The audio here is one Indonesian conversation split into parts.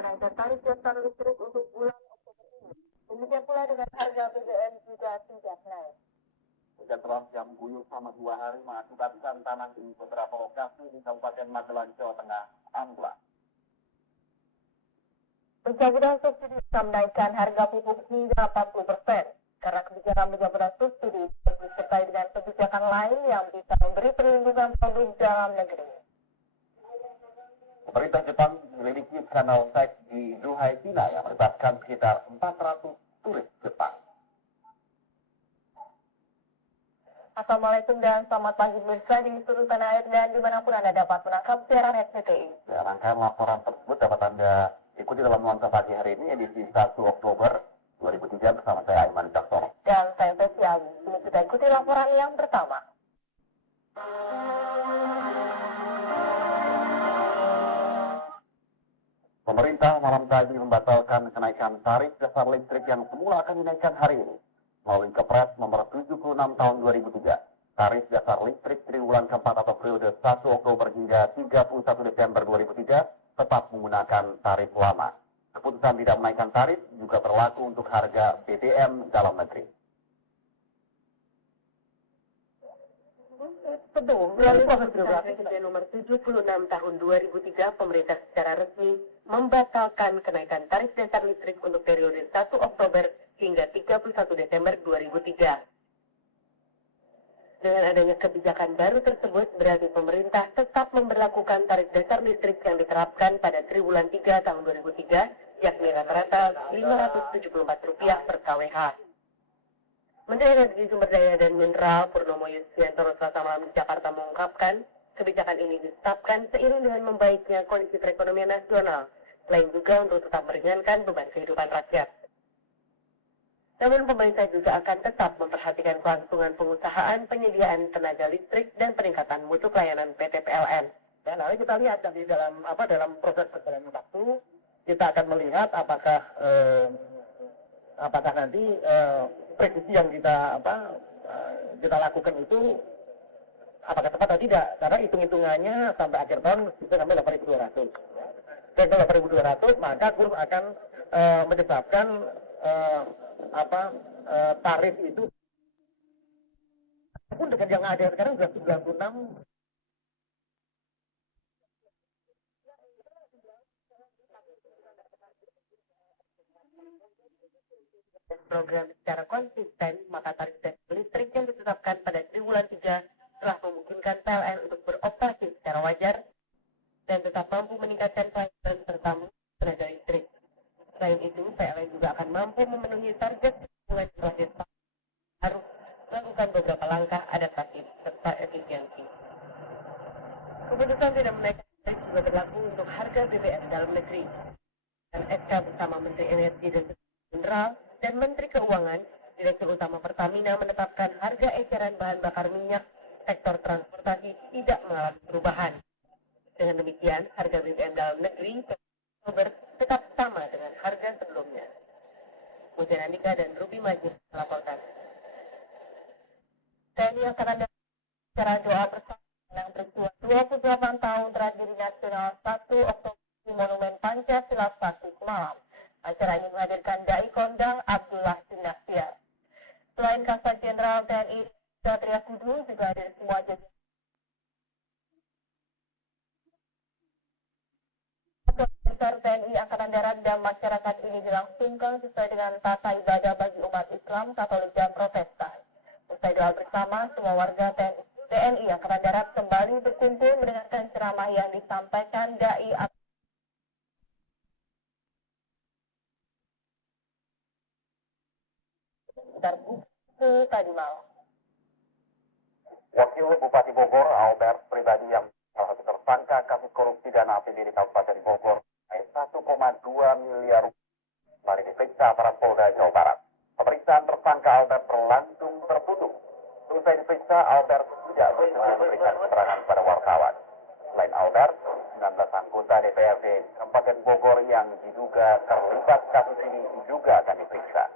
kenaikan tarif dasar listrik untuk bulan Oktober ini. Demikian pula dengan harga BBM juga tidak naik. Hujan deras yang mengguyur selama 2 hari mengakibatkan tanah di beberapa lokasi di Kabupaten Magelang, Jawa Tengah amblas. Pencabutan subsidi bisa menaikkan harga pupuk hingga 40%, karena kebijakan pencabutan subsidi disertai dengan kebijakan lain yang bisa memberi perlindungan produk dalam negeri. Pemerintah Jepang memiliki kanal seks di Zhuhai, China yang melibatkan sekitar 400 turis Jepang. Assalamualaikum dan selamat pagi pemirsa di seluruh tanah air dan dimanapun Anda dapat menangkap siaran RCTI. Rangkaian laporan tersebut dapat Anda ikuti dalam nuansa pagi hari ini edisi 1 Oktober 2003 bersama saya Aiman Caksono. Dan saya Tesi Agus. Ini kita ikuti laporan yang pertama. Pemerintah malam tadi membatalkan kenaikan tarif dasar listrik yang semula akan dinaikkan hari ini. Melalui Kepres nomor 76 tahun 2003, tarif dasar listrik triwulan keempat atau periode 1 Oktober hingga 31 Desember 2003 tetap menggunakan tarif lama. Keputusan tidak menaikkan tarif juga berlaku untuk harga BBM dalam negeri. Melalui Keputusan nomor 76 tahun 2003, pemerintah secara resmi membatalkan kenaikan tarif dasar listrik untuk periode 1 Oktober hingga 31 Desember 2003. Dengan adanya kebijakan baru tersebut, berarti pemerintah tetap memberlakukan tarif dasar listrik yang diterapkan pada triwulan 3 tahun 2003, yakni rata-rata Rp574 per kWh. Menteri Energi Sumber Daya dan Mineral Purnomo Yustiantoro Selasa malam di Jakarta mengungkapkan, kebijakan ini ditetapkan seiring dengan membaiknya kondisi perekonomian nasional, selain juga untuk tetap meringankan beban kehidupan rakyat. Namun pemerintah juga akan tetap memperhatikan kelangsungan pengusahaan, penyediaan tenaga listrik, dan peningkatan mutu pelayanan PT PLN. Ya, lalu kita lihat nanti dalam proses perjalanan waktu, kita akan melihat apakah nanti prediksi yang kita lakukan itu apakah tepat atau tidak, karena hitung-hitungannya sampai akhir tahun bisa sampai 8.200. Dan kalau 8.200 maka kurang akan menyebabkan tarif itu pun dengan yang ada sekarang sudah 96. Program secara konsisten, maka tarif dasar listrik yang ditetapkan pada triwulan 3 telah memungkinkan PLN untuk beroperasi secara wajar dan tetap mampu meningkatkan pelayanan serta tenaga listrik. Selain itu, PLN juga akan mampu memenuhi target mulai terakhir harus melakukan beberapa langkah adaptatif serta efisiensi. Keputusan tidak menaikkan tarif juga berlaku untuk harga BBM dalam negeri. Dan SK bersama Menteri Energi dan Mineral dan Menteri Keuangan, Direktur Utama Pertamina menetapkan harga eceran bahan bakar minyak sektor transportasi tidak mengalami perubahan. Dengan demikian, harga BBM dalam negeri Oktober tetap sama dengan harga sebelumnya. Mujana Nika dan Ruby Majid melaporkan. TNI Angkatan Darat acara doa bersama yang peristiwa 28 tahun tragedi nasional 1 Oktober di Monumen Pancasila Sabtu malam. Acara ini menghadirkan Dai Kondang Abdullah Sindaksiar. Selain Kasat Jenderal TNI Satria Kudu, juga hadir semua jajaran besar TNI Angkatan Darat dan masyarakat ini dilangsungkan sesuai dengan tata ibadah bagi umat Islam, Katolik, dan Protestan. Usai doa bersama, semua warga TNI Angkatan Darat kembali berkumpul mendengarkan ceramah yang disampaikan Dai Darbuku tadi malam. Wakil Bupati Bogor, Albert Pribadi yang salah satu tersangka kasus korupsi dana APBD Kabupaten Bogor, 1,2 miliar rupiah, kembali diperiksa aparat Polda Jawa Barat. Pemeriksaan tersangka Albert berlangsung tertutup. Selesai diperiksa, Albert tidak bersedia memberikan keterangan pada wartawan. Selain Albert, 19 anggota DPRD Kabupaten Bogor yang diduga terlibat kasus ini juga akan diperiksa.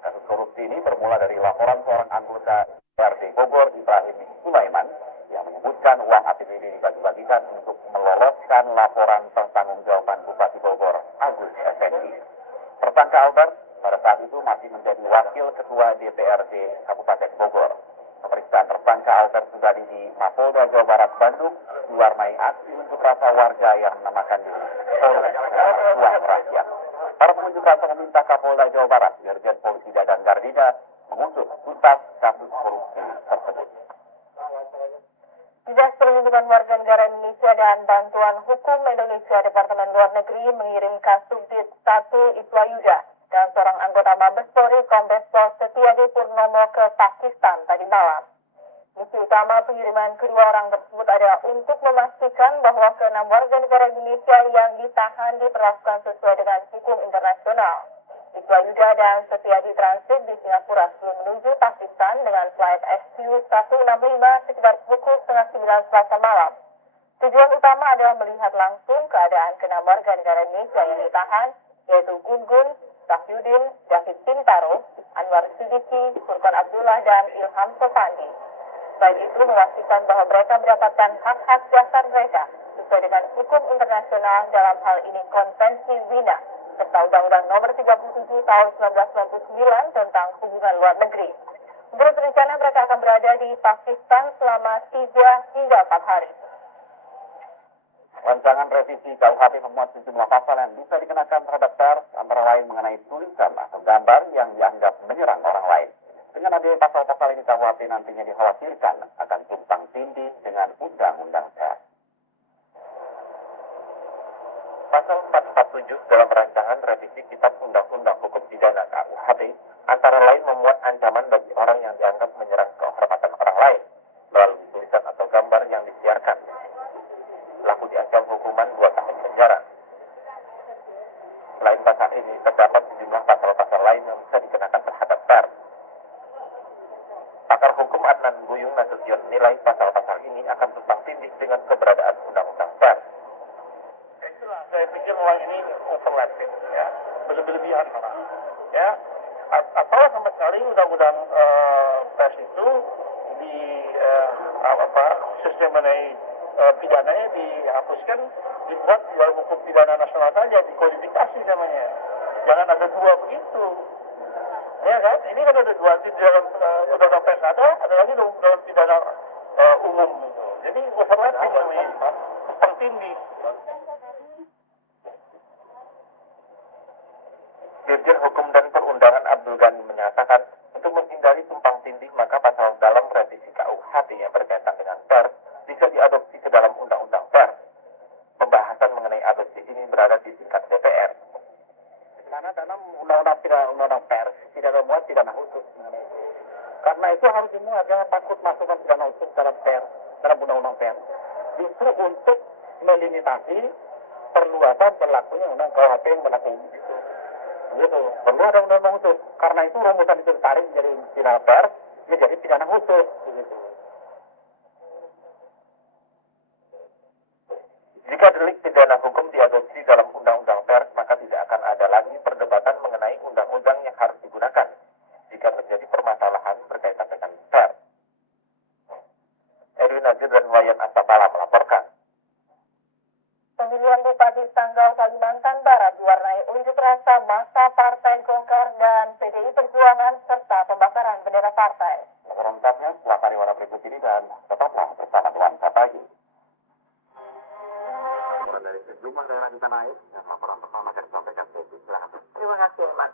Kasus korupsi ini bermula dari laporan seorang anggota DPRD Bogor, Ibrahim Sulaiman, yang menyebutkan uang APBD dibagi-bagikan untuk meloloskan laporan pertanggungjawaban Bupati Bogor, Agus tersangka Albert pada saat itu masih menjadi wakil ketua DPRD Kabupaten Bogor. Pemeriksaan tersangka Albert Sudadi di Mapolda Jawa Barat Bandung diwarnai aksi unjuk rasa warga yang menamakan diri Forum Uang Rakyat. Para pengunjuk rasa meminta Kapolda Jawa Barat, Irjen Polisi Dadang Gardina, mengusut tuntas kasus korupsi tersebut. Dinas Perlindungan Warga Negara Indonesia dan Bantuan Hukum Indonesia Departemen Luar Negeri mengirim Kasubdit 1 Iswayuda dan seorang anggota Mabes Polri Kombes Pol Setiadi Purnomo ke Pakistan tadi malam. Misi utama pengiriman kedua orang tersebut adalah untuk memastikan bahwa ke-6 warga negara Indonesia yang ditahan diperlakukan sesuai dengan hukum internasional. Iswayuda dan Setiadi transit di Singapura sebelum menuju Pakistan dengan flight SQ-165 sekitar pukul 8:30 Selasa malam. Tujuan utama adalah melihat langsung keadaan ke-6 warga negara Indonesia yang ditahan, yaitu Gun-Gun, Safyudin, David Pintaro, Anwar Siddiqui, Furqan Abdullah, dan Ilham Sopandi. Selain itu, memastikan bahwa mereka mendapatkan hak-hak dasar mereka sesuai dengan hukum internasional, dalam hal ini Konvensi Wina, serta Undang-Undang Nomor 37 Tahun 1999 tentang Hubungan Luar Negeri. Menurut rencana, mereka akan berada di Pakistan selama 3 hingga 4 hari. Rancangan revisi KUHP memuat sejumlah pasal yang bisa dikenakan terhadap pers, antara lain mengenai tulisan atau gambar yang dianggap menyerang orang lain. Dengan adanya pasal-pasal ini, KUHP nantinya dikhawatirkan akan tumpang tindih dengan undang-undang pers. Pasal 447 dalam rancangan revisi Kitab Undang-Undang Hukum Pidana KUHP antara lain memuat ancaman bagi orang yang dianggap menyerang kehormatan orang lain melalui tulisan atau gambar yang disiarkan. Pelaku diancam hukuman 2 tahun penjara. Selain pasal ini, terdapat sejumlah pasal-pasal lain yang bisa dikenakan terhadap pers. Pakar hukum Adnan Buyung Nasution menilai pasal-pasal ini akan tumpang tindih dengan keberadaan undang-undang pers. Itulah saya pikir orang ini overlapping, ya, berlebihan orang, ya. Atau sama sekali undang-undang pers itu di sistem mengenai pidananya dihapuskan, dibuat dalam hukum pidana nasional saja, dikodifikasi namanya. Jangan ada 2 begitu. Ya kan? Ini kan ada 2 di dalam undang-undang pers ada lagi dalam pidana umum gitu. Jadi overlapping namanya, tumpang tindih. Dirjen Hukum dan Perundangan Abdul Ghani menyatakan untuk menghindari tumpang tindih maka pasal dalam revisi KUHP yang berkaitan dengan pers bisa diadopsi ke dalam undang-undang pers. Pembahasan mengenai adopsi ini berada di tingkat DPR. Karena dalam undang-undang pers tidak memuat pidana khusus mengenai itu. Karena itu harus dimuat, jangan takut masukkan pidana khusus dalam pers, dalam undang-undang pers. Justru untuk melimitasi perluasan berlakunya undang KUHP yang berlaku itu. Gitu. Perlu ada undang-undang khusus. Karena itu rumusan itu ditarik menjadi pidana pers, menjadi pidana khusus. Begitu. Jika delik pidana hukum diadopsi dalam undang-undang pers, maka tidak akan ada lagi perdebatan mengenai undang-undang yang harus digunakan jika terjadi permasalahan berkaitan dengan pers. Erwin Najir dan Wayan Astapala melaporkan. Pemilihan Bupati Sanggau Kalimantan Barat diwarnai unjuk rasa massa Partai Golkar dan PDI Perjuangan serta pembakaran bendera partai. Lengkapnya setelah pariwara berikut ini dan tetaplah bersama Nuansa Pagi. Laporan dari sejumlah daerah di tanah air dan laporan pertama akan disampaikan Devi. Silakan. Terima kasih, Mas.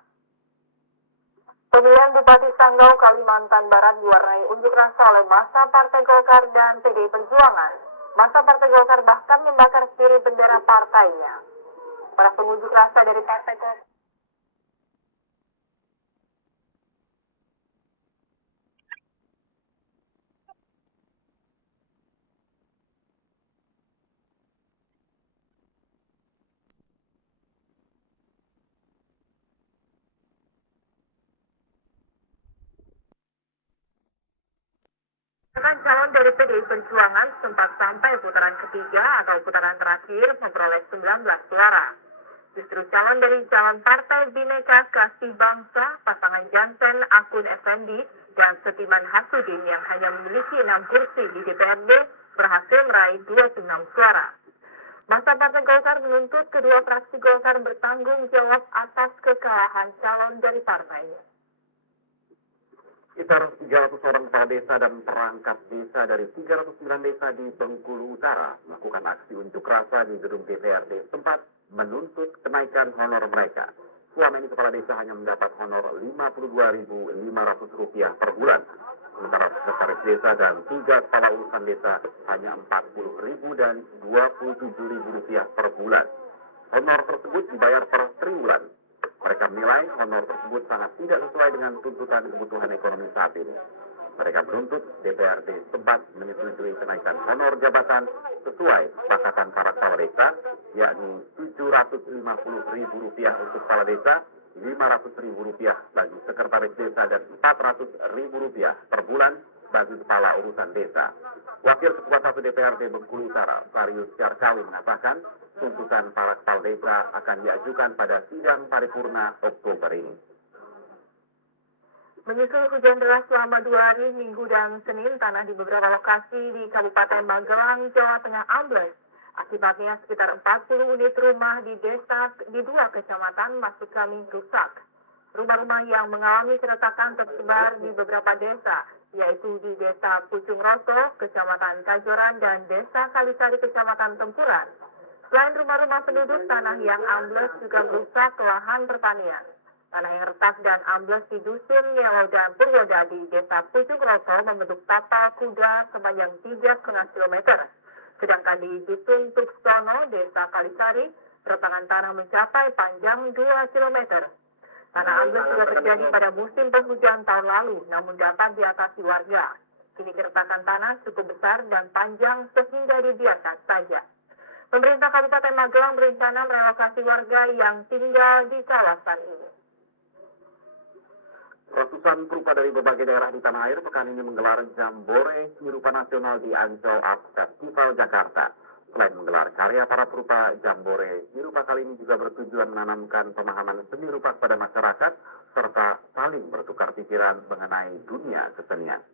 Pemilihan Bupati Sanggau Kalimantan Barat diwarnai unjuk rasa oleh massa Partai Golkar dan PDI Perjuangan. Massa Partai Golkar bahkan membakar sendiri bendera partainya. Para pengunjuk rasa dari Partai Golkar calon dari PDI Perjuangan sempat sampai putaran ketiga atau putaran terakhir memperoleh 19 suara. Justru calon dari calon Partai Bhinneka Kasih Bangsa, pasangan Jansen Akun Effendi dan Setiman Hasudin yang hanya memiliki 6 kursi di DPRD berhasil meraih 26 suara. Masa Partai Golkar menuntut kedua fraksi Golkar bertanggung jawab atas kekalahan calon dari partainya. Sekitar 300 orang kepala desa dan perangkat desa dari 309 desa di Bengkulu Utara melakukan aksi unjuk rasa di gedung DPRD setempat menuntut kenaikan honor mereka. Selama ini kepala desa hanya mendapat honor Rp52.500 per bulan. Sementara sekretaris desa dan 3 kepala urusan desa hanya Rp40.000 dan Rp27.000 per bulan. Honor tersebut dibayar per triwulan. Mereka menilai honor tersebut sangat tidak sesuai dengan tuntutan kebutuhan ekonomi saat ini. Mereka menuntut DPRD setempat menyetujui kenaikan honor jabatan sesuai kesepakatan para kepala desa, yakni Rp750.000 untuk kepala desa, Rp500.000 bagi sekretaris desa, dan Rp400.000 per bulan bagi kepala urusan desa. Wakil Ketua 1 DPRD Bengkulu Utara, Sarius Jarkawi, mengatakan tuntutan para kepala desa akan diajukan pada sidang paripurna Oktober ini. Menyusul hujan deras selama 2 hari, Minggu dan Senin, tanah di beberapa lokasi di Kabupaten Magelang, Jawa Tengah ambles. Akibatnya sekitar 40 unit rumah di desa di 2 kecamatan Masuk Kami rusak. Rumah-rumah yang mengalami keretakan tersebar di beberapa desa, yaitu di Desa Pucung Roto, Kecamatan Kajoran, dan Desa Kalisari, Kecamatan Tempuran. Selain rumah-rumah penduduk, tanah yang ambles juga merusak lahan pertanian. Tanah yang retak dan ambles di Dusun Nyewo dan Purwodadi, Desa Pucung Roto membentuk tapal kuda sepanjang 3,5 km. Sedangkan di Dusun Tuksono, Desa Kalisari, retakan tanah mencapai panjang 2 km. Tanah ambles juga terjadi pada musim penghujan tahun lalu, namun dapat diatasi warga. Kini keretakan tanah cukup besar dan panjang sehingga dibiarkan saja. Pemerintah Kabupaten Magelang berencana merelokasi warga yang tinggal di kawasan ini. Ratusan perupa dari berbagai daerah di tanah air pekan ini menggelar Jambore Seni Rupa Nasional di Ancol Art Festival Jakarta. Selain menggelar karya para perupa, Jambore Seni Rupa kali ini juga bertujuan menanamkan pemahaman seni rupa kepada masyarakat serta saling bertukar pikiran mengenai dunia kesenian.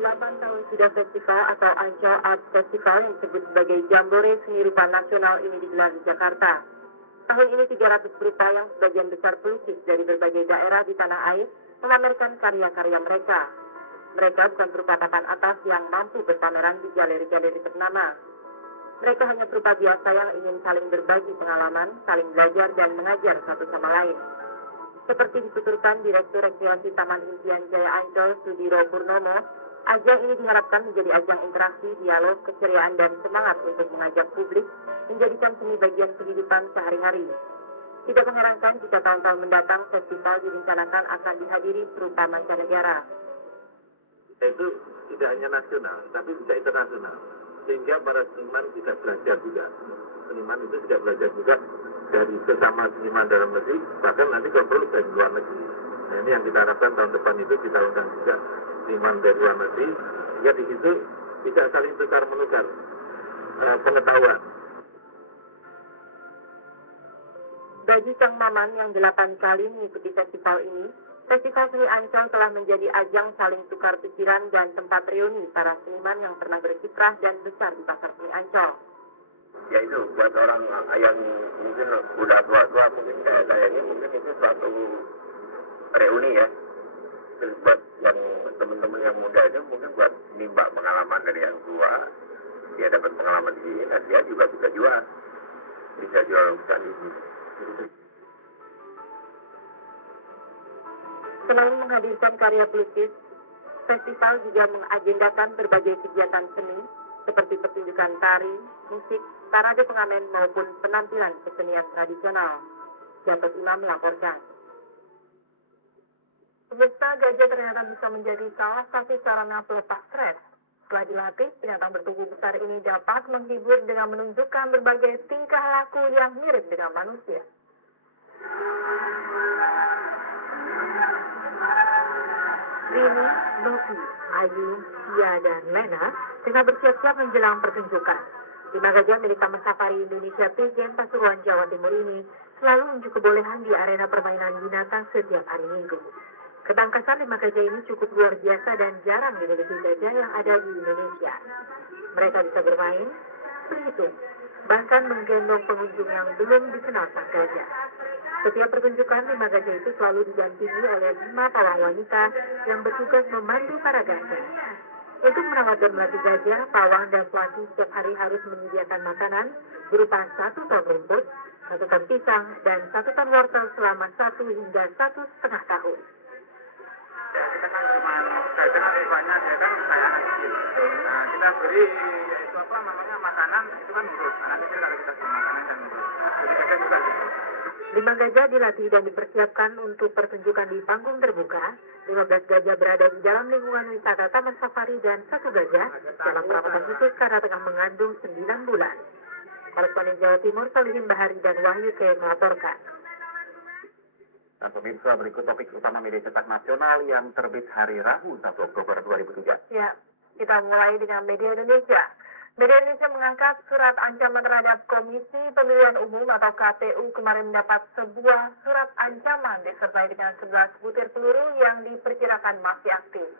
8 tahun sudah festival atau Ancol Art Festival yang disebut sebagai Jambore Seni Rupa Nasional ini digelar di Jakarta. Tahun ini 300 perupa yang sebagian besar pelukis dari berbagai daerah di tanah air memamerkan karya-karya mereka. Mereka bukan berupa papan atas yang mampu berpameran di galeri-galeri ternama. Mereka hanya berupa biasa yang ingin saling berbagi pengalaman, saling belajar dan mengajar satu sama lain. Seperti dituturkan Direktur Rekreasi Taman Impian Jaya Ancol, Sudiro Purnomo, ajang ini diharapkan menjadi ajang interaksi, dialog, keceriaan, dan semangat untuk mengajak publik menjadikan seni bagian kehidupan sehari-hari. Tidak mengherankan jika tahun-tahun mendatang festival direncanakan akan dihadiri perupa mancanegara. Itu tidak hanya nasional, tapi juga internasional. Sehingga para seniman bisa belajar juga. Seniman itu tidak belajar juga dari sesama seniman dalam negeri, bahkan nanti kalau perlu dari luar negeri. Nah, ini yang kita harapkan tahun depan itu kita undang juga seniman dari luar negeri, sehingga di situ bisa saling tukar menukar pengetahuan. Bagi Kang Maman yang 8 kali mengikuti festival ini, Festival Seni Ancol telah menjadi ajang saling tukar pikiran dan tempat reuni para seniman yang pernah berkiprah dan besar di pasar seni Ancol. Ya itu buat orang yang mungkin udah tua-tua, mungkin kayak saya ini, mungkin itu suatu reuni ya. Terus buat yang teman-teman yang muda itu mungkin buat nimba pengalaman dari yang tua, dia dapat pengalaman di sini, dan dia juga bisa jual lukisan ini. Selain menghadirkan karya pelukis, festival juga mengagendakan berbagai kegiatan seni seperti pertunjukan tari, musik, parade pengamen maupun penampilan kesenian tradisional. Jatuh Imam melaporkan. Pemirsa, gajah ternyata bisa menjadi salah satu sarana pelepas stres. Setelah dilatih, binatang bertubuh besar ini dapat menghibur dengan menunjukkan berbagai tingkah laku yang mirip dengan manusia. Rini, Novi, Ayu, Tia, dan Lena tengah bersiap-siap menjelang pertunjukan. 5 gajah milik Taman Safari Indonesia Pijen Pasuruan, Jawa Timur ini selalu unjuk kebolehan di arena permainan binatang setiap hari Minggu. Ketangkasan 5 gajah ini cukup luar biasa dan jarang dimiliki gajah yang ada di Indonesia. Mereka bisa bermain, berhitung, bahkan menggendong pengunjung yang belum dikenal sang gajah. Setiap pertunjukan 5 gajah itu selalu didampingi oleh 5 pawang wanita yang bertugas memandu para gajah. Untuk merawat dan melatih gajah, pawang dan pelatih setiap hari harus menyediakan makanan berupa 1 ton rumput, 1 ton pisang, dan 1 ton wortel selama 1 hingga 1,5 tahun. Ya, kita kan cuma gajah kan banyak, dia kan kayak anak kecil. Nah, kita beri yaitu apa namanya makanan, itu kan nurut. Anak kecil kalau kita beri makanan kan nurut. Jadi gajah juga gitu. 5 gajah dilatih dan dipersiapkan untuk pertunjukan di panggung terbuka. 15 gajah berada di dalam lingkungan wisata Taman Safari dan 1 gajah dalam perawatan khusus karena tengah mengandung 9 bulan. Koresponden Jawa Timur Solihin Bahari dan Wahyu K melaporkan. Dan pemirsa, berikut topik utama media cetak nasional yang terbit hari Rabu 1 Oktober 2003. Ya, kita mulai dengan Media Indonesia. Media Indonesia mengangkat surat ancaman terhadap Komisi Pemilihan Umum atau KPU kemarin mendapat sebuah surat ancaman disertai dengan 11 butir peluru yang diperkirakan masih aktif.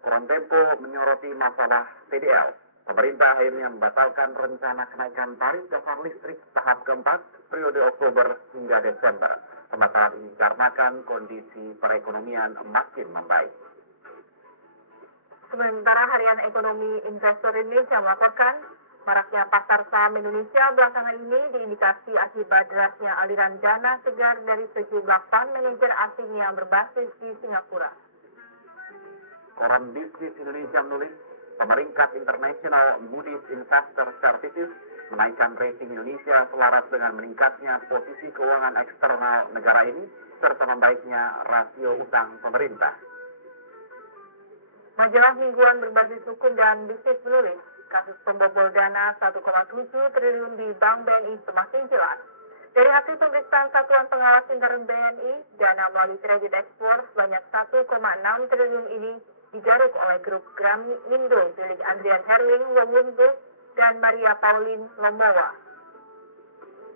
Koran Tempo menyoroti masalah TDL. Pemerintah akhirnya membatalkan rencana kenaikan tarif dasar listrik tahap keempat periode Oktober hingga Desember. Pembatalan ini dikarenakan kondisi perekonomian makin membaik. Sementara Harian Ekonomi Investor Indonesia melaporkan, maraknya pasar saham Indonesia belakangan ini diindikasi akibat derasnya aliran dana segar dari sejumlah fund manager asing yang berbasis di Singapura. Koran Bisnis Indonesia menulis, pemeringkat internasional Moody's Investor Services menaikkan rating Indonesia selaras dengan meningkatnya posisi keuangan eksternal negara ini serta membaiknya rasio utang pemerintah. Majalah mingguan berbasis hukum dan bisnis menulis, kasus pembobol dana 1,7 triliun di Bank BNI semakin jelas. Dari hasil pemeriksaan Satuan Pengawas Intern BNI, dana melalui kredit ekspor sebanyak 1,6 triliun ini digaruk oleh grup Gramindo milik Andrian Herling, Wawun Group, dan Maria Pauline Lomowa.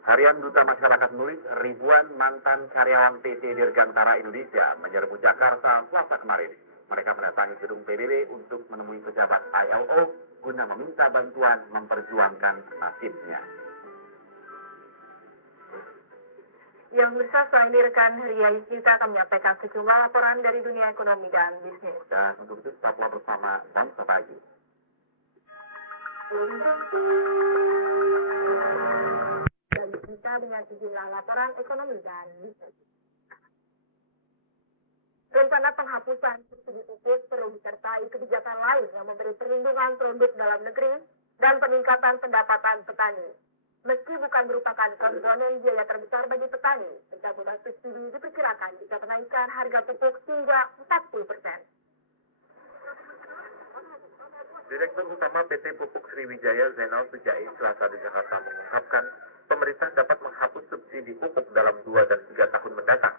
Harian Duta Masyarakat menulis, ribuan mantan karyawan PT Dirgantara Indonesia menyerbu Jakarta Selasa kemarin. Mereka mendatangi gedung PBB untuk menemui pejabat ILO guna meminta bantuan memperjuangkan nasibnya. Yang bisa selain rekan Ria Yusita akan menyampaikan sejumlah laporan dari dunia ekonomi dan bisnis. Dan untuk itu tetaplah bersama Bangsa Pagi. Dan kita dengan sejumlah laporan ekonomi dan bisnis. Rencana penghapusan subsidi pupuk perlu disertai kebijakan lain yang memberi perlindungan produk dalam negeri dan peningkatan pendapatan petani. Meski bukan merupakan komponen biaya terbesar bagi petani, pencabutan subsidi diperkirakan bisa menaikkan harga pupuk hingga 40%. Direktur Utama PT Pupuk Sriwijaya Zainal Sujai Selasa di Jakarta mengungkapkan pemerintah dapat menghapus subsidi pupuk dalam 2 dan 3 tahun mendatang.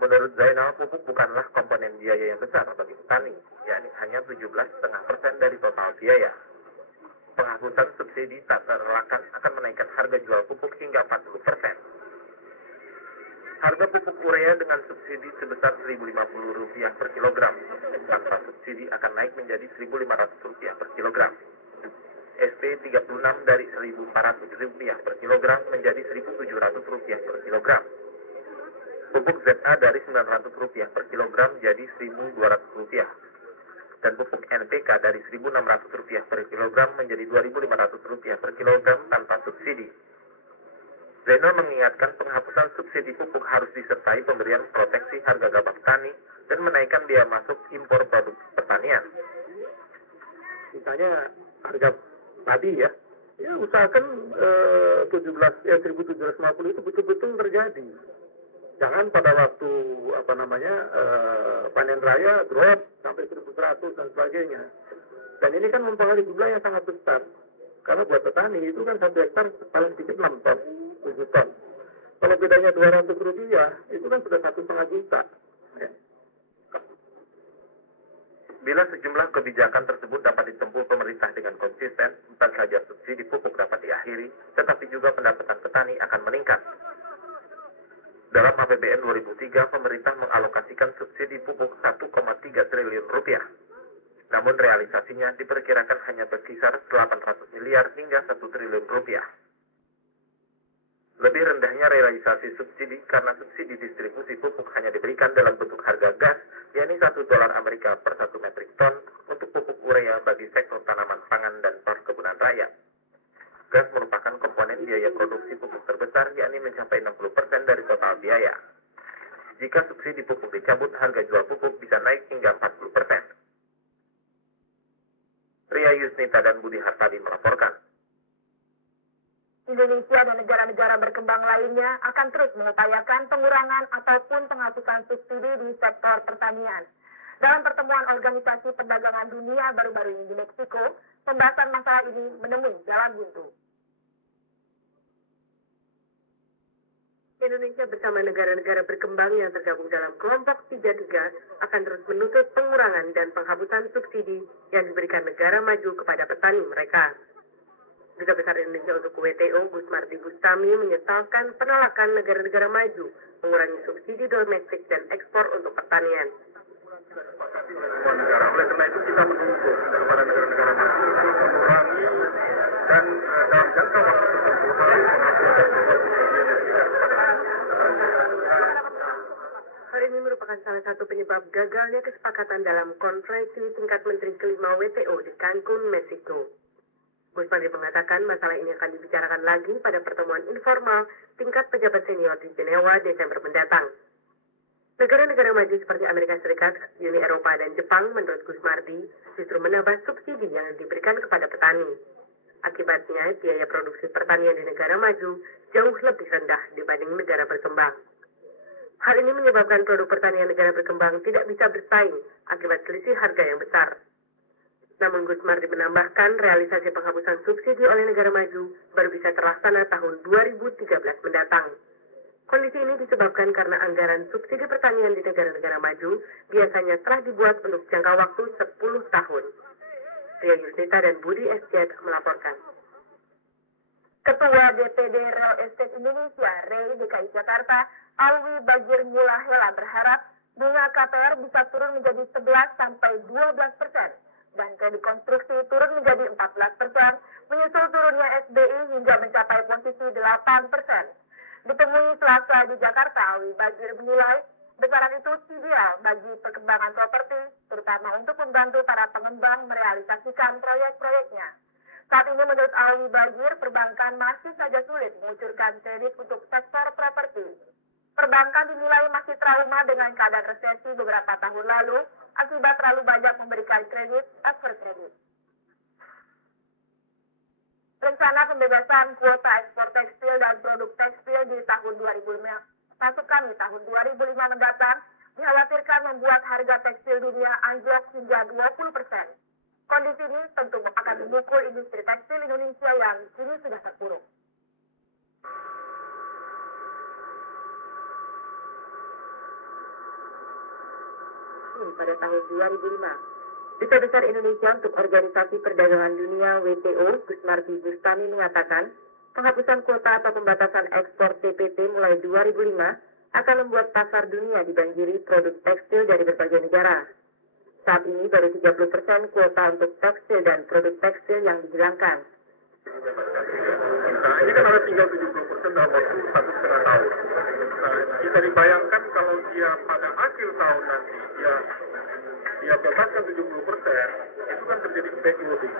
Menurut Zainal, pupuk bukanlah komponen biaya yang besar bagi petani, yakni hanya 17,5% dari total biaya. Penghapusan subsidi tak terelakkan akan menaikkan harga jual pupuk hingga 40%. Harga pupuk urea dengan subsidi sebesar Rp1.050 per kilogram. Tanpa subsidi akan naik menjadi Rp1.500 per kilogram. SP36 dari Rp1.400 per kilogram menjadi Rp1.700 per kilogram. Pupuk ZA dari Rp900 per kilogram jadi Rp1.200. Dan pupuk NPK dari Rp1.600 per kilogram menjadi Rp2.500 per kilogram tanpa subsidi. Zainal mengingatkan penghapusan subsidi pupuk harus disertai pemberian proteksi harga gabah petani dan menaikkan biaya masuk impor produk pertanian. Misalnya harga padi ya usahakan 1.750 itu betul-betul terjadi. Jangan pada waktu panen raya drop sampai 1.100 dan sebagainya. Dan ini kan mempengaruhi jumlah yang sangat besar. Karena buat petani itu kan 1 hektar paling sedikit 6 ton, 7 ton. Kalau bedanya Rp200, itu kan sudah 1,5 juta. Ya. Bila sejumlah kebijakan tersebut dapat ditempuh pemerintah dengan konsisten, bukan saja subsidi pupuk dapat diakhiri, tetapi juga pendapatan petani akan meningkat. Dalam APBN 2003, pemerintah mengalokasikan subsidi pupuk Rp1,3 triliun. Namun realisasinya diperkirakan hanya berkisar 800 miliar hingga 1 triliun rupiah. Lebih rendahnya realisasi subsidi karena subsidi distribusi pupuk hanya diberikan dalam bentuk harga gas, yakni $1 Amerika per 1 metrik ton untuk pupuk urea bagi sektor tanaman pangan dan perkebunan rakyat. Gas merupakan komponen biaya produksi pupuk terbesar, yakni mencapai 60% dari total biaya. Jika subsidi pupuk dicabut, harga jual pupuk bisa naik hingga 40%. Ria Yusnita dan Budi Hartadi melaporkan. Indonesia dan negara-negara berkembang lainnya akan terus mengupayakan pengurangan ataupun penghapusan subsidi di sektor pertanian. Dalam pertemuan Organisasi Perdagangan Dunia baru-baru ini di Meksiko, pembahasan masalah ini menemui jalan buntu. Indonesia bersama negara-negara berkembang yang tergabung dalam kelompok 33 akan terus menuntut pengurangan dan penghapusan subsidi yang diberikan negara maju kepada petani mereka. Duta Besar Indonesia untuk WTO, Gus Mardi Bustami, menyesalkan penolakan negara-negara maju mengurangi subsidi domestik dan ekspor untuk pertanian. Negara, oleh karena itu kita menuntut kepada negara-negara maju untuk mengurangi dan dalam jangka waktu tertentu harus menghapuskan Hal ini merupakan salah satu penyebab gagalnya kesepakatan dalam konferensi tingkat menteri kelima WTO di Cancun, Meksiko. Gus Mardi mengatakan masalah ini akan dibicarakan lagi pada pertemuan informal tingkat pejabat senior di Jenewa Desember mendatang. Negara-negara maju seperti Amerika Serikat, Uni Eropa, dan Jepang menurut Gus Mardi justru menambah subsidi yang diberikan kepada petani. Akibatnya, biaya produksi pertanian di negara maju jauh lebih rendah dibanding negara berkembang. Hal ini menyebabkan produk pertanian negara berkembang tidak bisa bersaing akibat selisih harga yang besar. Namun Gus Mardi menambahkan realisasi penghapusan subsidi oleh negara maju baru bisa terlaksana tahun 2013 mendatang. Kondisi ini disebabkan karena anggaran subsidi pertanian di negara-negara maju biasanya telah dibuat untuk jangka waktu 10 tahun. Ria Yusnita dan Budi Esjad melaporkan. Ketua DPD Real Estate Indonesia, REI DKI Jakarta, Alwi Bagir Mulahela berharap bunga KPR bisa turun menjadi 11-12%. Dan kredit konstruksi turun menjadi 14%, menyusul turunnya SBI hingga mencapai posisi 8%. Ditemui Selasa di Jakarta, Alwi Bagir menilai besaran itu ideal bagi perkembangan properti, terutama untuk membantu para pengembang merealisasikan proyek-proyeknya. Saat ini menurut Alwi Bagir, perbankan masih saja sulit mengucurkan kredit untuk sektor properti. Perbankan dinilai masih trauma dengan keadaan resesi beberapa tahun lalu, akibat terlalu banyak memberikan kredit overkredit. Rencana pembebasan kuota ekspor tekstil dan produk tekstil di tahun 2005, masuk kami tahun 2005 mendatang, dikhawatirkan membuat harga tekstil dunia anjlok hingga 20%. Kondisi ini tentu akan memukul industri tekstil Indonesia yang kini sudah terpuruk. Pada tahun 2005. Duta Besar Indonesia untuk Organisasi Perdagangan Dunia WTO, Gus Mardi Bustami mengatakan, penghapusan kuota atau pembatasan ekspor TPT mulai 2005 akan membuat pasar dunia dibanjiri produk tekstil dari berbagai negara. Saat ini baru 30% kuota untuk tekstil dan produk tekstil yang dihilangkan. Nah, ini kan ada tinggal 70% dalam waktu 1,5 tahun. Nah, kita dibayangkan kalau dia pada akhir tahun nanti dia bebaskan 70%, itu kan terjadi backloading.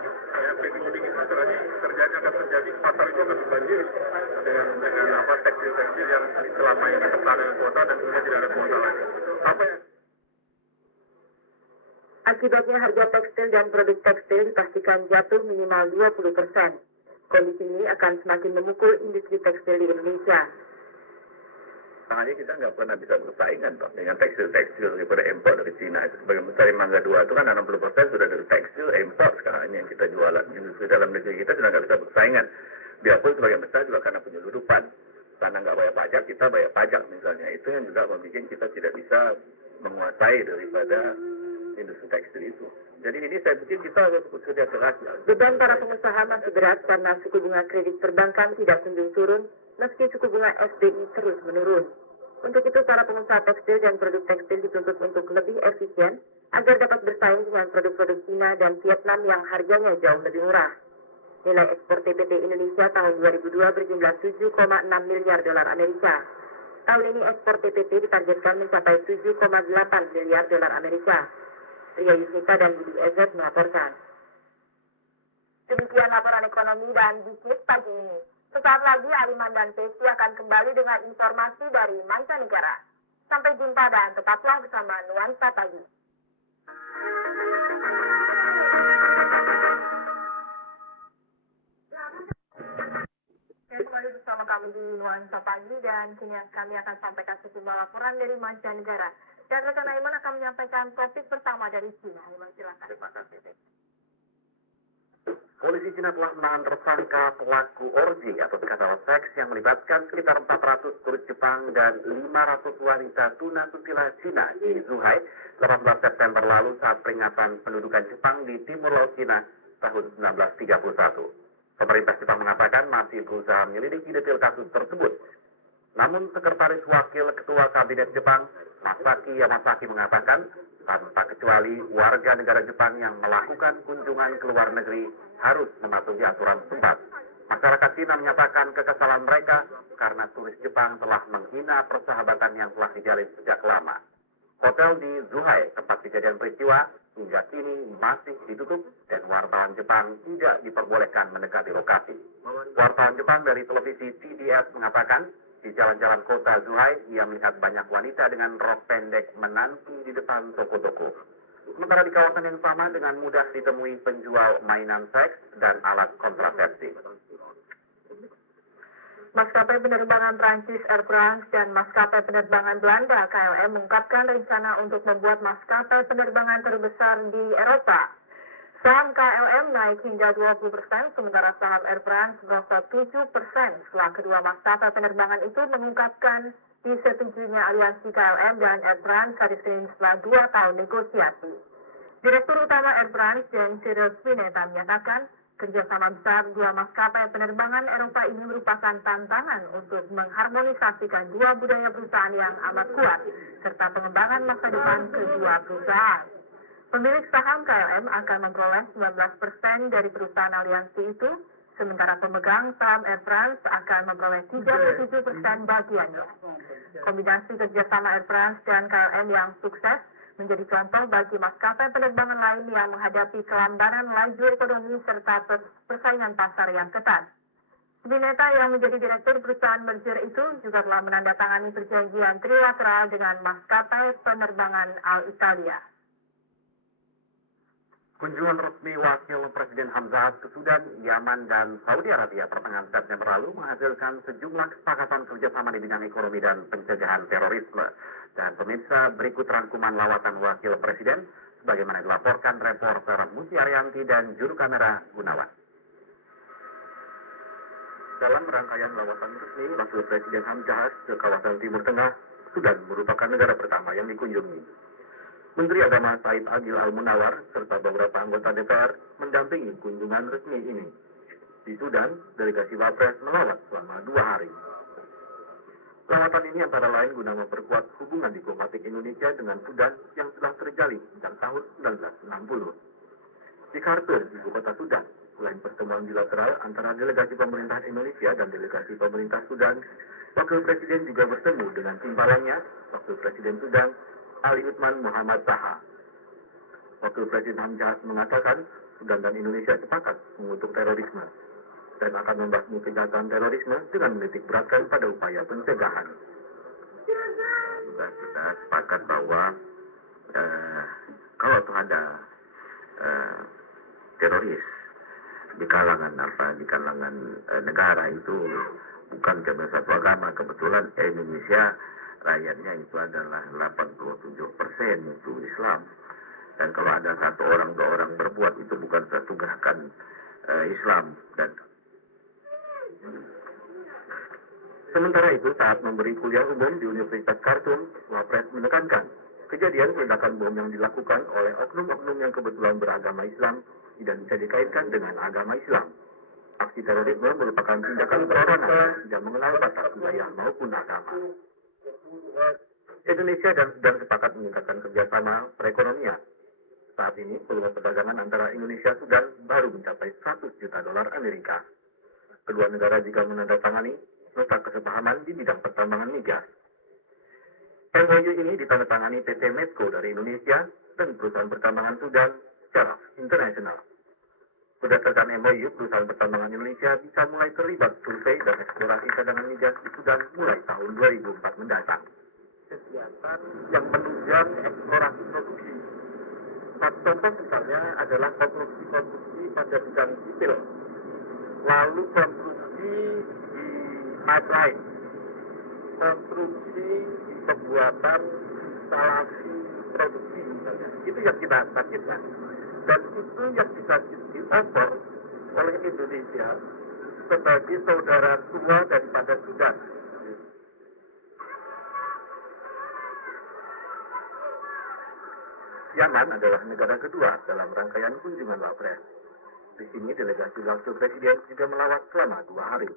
Backloading itu akan terjadi pasar itu akan dibanjiri dengan apa tekstil-tekstil yang selama ini tertahan dengan kuota dan kemudian tidak ada kuota lagi. Apa yang Akibatnya harga tekstil dan produk tekstil dipastikan jatuh minimal 20%. Kondisi ini akan semakin memukul industri tekstil di Indonesia. Makanya kita nggak pernah bisa bersaingan toh dengan tekstil-tekstil daripada impor dari Cina. Itu sebagai besar Mangga 2 itu kan 60% sudah dari tekstil impor sekarang ini yang kita jualan. Industri dalam negeri kita sudah nggak bisa bersaingan. Biarpun sebagian besar juga karena penyeludupan. Karena nggak bayar pajak, kita bayar pajak misalnya. Itu yang juga membuat kita tidak bisa menguasai daripada industri tekstil itu. Jadi ini saya pikir kita harus bekerja keras. Beban para pengusaha masih berat karena suku bunga kredit perbankan tidak kunjung turun, meski suku bunga SBI terus menurun. Untuk itu para pengusaha tekstil dan produk tekstil dituntut untuk lebih efisien agar dapat bersaing dengan produk-produk Cina dan Vietnam yang harganya jauh lebih murah. Nilai ekspor TPT Indonesia tahun 2002 berjumlah 7,6 miliar dolar Amerika. Tahun ini ekspor TPT ditargetkan mencapai 7,8 miliar dolar Amerika. Ria Yusnita dan Budi Ezet melaporkan. Demikian laporan ekonomi dan bisnis pagi ini. Sesaat lagi Aliman dan Pesti akan kembali dengan informasi dari mancanegara. Sampai jumpa dan tetaplah bersama Nuansa Pagi. Kembali bersama kami di Nuansa Pagi dan kini kami akan sampaikan sejumlah laporan dari mancanegara. Dan rekan Aiman akan menyampaikan topik pertama dari Cina. Aiman silakan. Terima kasih. Polisi Cina telah menahan tersangka pelaku orgi atau skandal seks yang melibatkan sekitar 400 turis Jepang dan 500 wanita tunasusila Cina di Zhuhai 18 September lalu saat peringatan pendudukan Jepang di Timur Laut Cina tahun 1931. Pemerintah Jepang mengatakan masih berusaha menyelidiki detail kasus tersebut. Namun Sekretaris Wakil Ketua Kabinet Jepang, Masaki Yamasaki mengatakan tanpa kecuali warga negara Jepang yang melakukan kunjungan ke luar negeri harus mematuhi aturan setempat. Masyarakat Cina menyatakan kekesalan mereka karena turis Jepang telah menghina persahabatan yang telah dijalin sejak lama. Hotel di Zhuhai, tempat kejadian peristiwa, hingga kini masih ditutup dan wartawan Jepang tidak diperbolehkan mendekati lokasi. Wartawan Jepang dari televisi TBS mengatakan di jalan-jalan kota Zhuhai, ia melihat banyak wanita dengan rok pendek menanti di depan toko-toko. Sementara di kawasan yang sama dengan mudah ditemui penjual mainan seks dan alat kontrasepsi. Maskapai penerbangan Prancis Air France dan maskapai penerbangan Belanda KLM mengungkapkan rencana untuk membuat maskapai penerbangan terbesar di Eropa. Saham KLM naik hingga 20%, sementara saham Air France merosot 7% setelah kedua maskapai penerbangan itu mengungkapkan disetujuinya aliansi KLM dan Air France hari Senin setelah 2 tahun negosiasi. Direktur Utama Air France, Cyril Spinetta, menyatakan kerjasama besar dua maskapai penerbangan Eropa ini merupakan tantangan untuk mengharmonisasikan dua budaya perusahaan yang amat kuat, serta pengembangan masa depan kedua perusahaan. Pemilik saham KLM akan memperoleh 19% dari perusahaan aliansi itu, sementara pemegang saham Air France akan memperoleh 37% bagiannya. Kombinasi kerjasama Air France dan KLM yang sukses menjadi contoh bagi maskapai penerbangan lain yang menghadapi kelambanan laju ekonomi serta persaingan pasar yang ketat. Spinetta yang menjadi direktur perusahaan merger itu juga telah menandatangani perjanjian trilateral dengan maskapai penerbangan Alitalia. Kunjungan resmi Wakil Presiden Hamzah ke Sudan, Yaman, dan Saudi Arabia pertengahan September lalu menghasilkan sejumlah kesepakatan kerjasama di bidang ekonomi dan pencegahan terorisme. Dan pemirsa, berikut rangkuman lawatan Wakil Presiden sebagaimana dilaporkan reporter Muti Arianti dan juru kamera Gunawan. Dalam rangkaian lawatan resmi Wakil Presiden Hamzah ke kawasan Timur Tengah, Sudan merupakan negara pertama yang dikunjungi. Menteri Agama Said Agil Al-Munawar serta beberapa anggota DPR mendampingi kunjungan resmi ini. Di Sudan, delegasi Wapres melawat selama 2 hari. Lawatan ini antara lain guna memperkuat hubungan diplomatik Indonesia dengan Sudan yang telah terjalin sejak tahun 1960. Di Khartoum, ibu kota Sudan, selain pertemuan bilateral antara delegasi pemerintah Indonesia dan delegasi pemerintah Sudan, Wakil Presiden juga bertemu dengan timbalannya, Wakil Presiden Sudan, Ali Uthman Muhammad Taha. Wakil Presiden Hamzah mengatakan Sudan dan Indonesia sepakat mengutuk terorisme dan akan membasmi kejahatan terorisme dengan menitik beratkan pada upaya pencegahan. Juga kita sepakat bahwa kalau ada teroris di kalangan negara itu bukan cuma satu agama. Kebetulan Indonesia rakyatnya itu adalah 87% itu Islam, dan kalau ada 1 orang 2 orang berbuat itu bukan satu gerakan Islam. Dan sementara itu saat memberi kuliah umum di Universitas Khartoum, Wapres menekankan kejadian ledakan bom yang dilakukan oleh oknum-oknum yang kebetulan beragama Islam tidak bisa dikaitkan dengan agama Islam. Aksi terorisme merupakan tindakan perorangan yang tidak mengenal batas wilayah maupun agama. Indonesia dan Sudan sepakat meningkatkan kerjasama perekonomian Saat ini peluang perdagangan antara Indonesia Sudan baru mencapai 100 juta dolar Amerika. Kedua negara juga menandatangani nota kesepahaman di bidang pertambangan migas. MOU ini ditandatangani PT Medco dari Indonesia dan perusahaan pertambangan Sudan secara internasional. Berdasarkan MOU, perusahaan pertambangan Indonesia bisa mulai terlibat survei dan eksplorasi cadangan migas di Sudan mulai tahun 2004 mendatang. Kegiatan yang menunjang eksplorasi produksi. Contoh misalnya adalah konstruksi pada bidang sipil, lalu konstruksi di pipeline, konstruksi di pembuatan instalasi produksi misalnya. Itu yang kita targetkan. Dan itu yang bisa di-offer oleh Indonesia sebagai saudara tua daripada Sudan. Yaman adalah negara kedua dalam rangkaian kunjungan Wapres. Di sini delegasi langsung Presiden juga melawat selama 2 hari.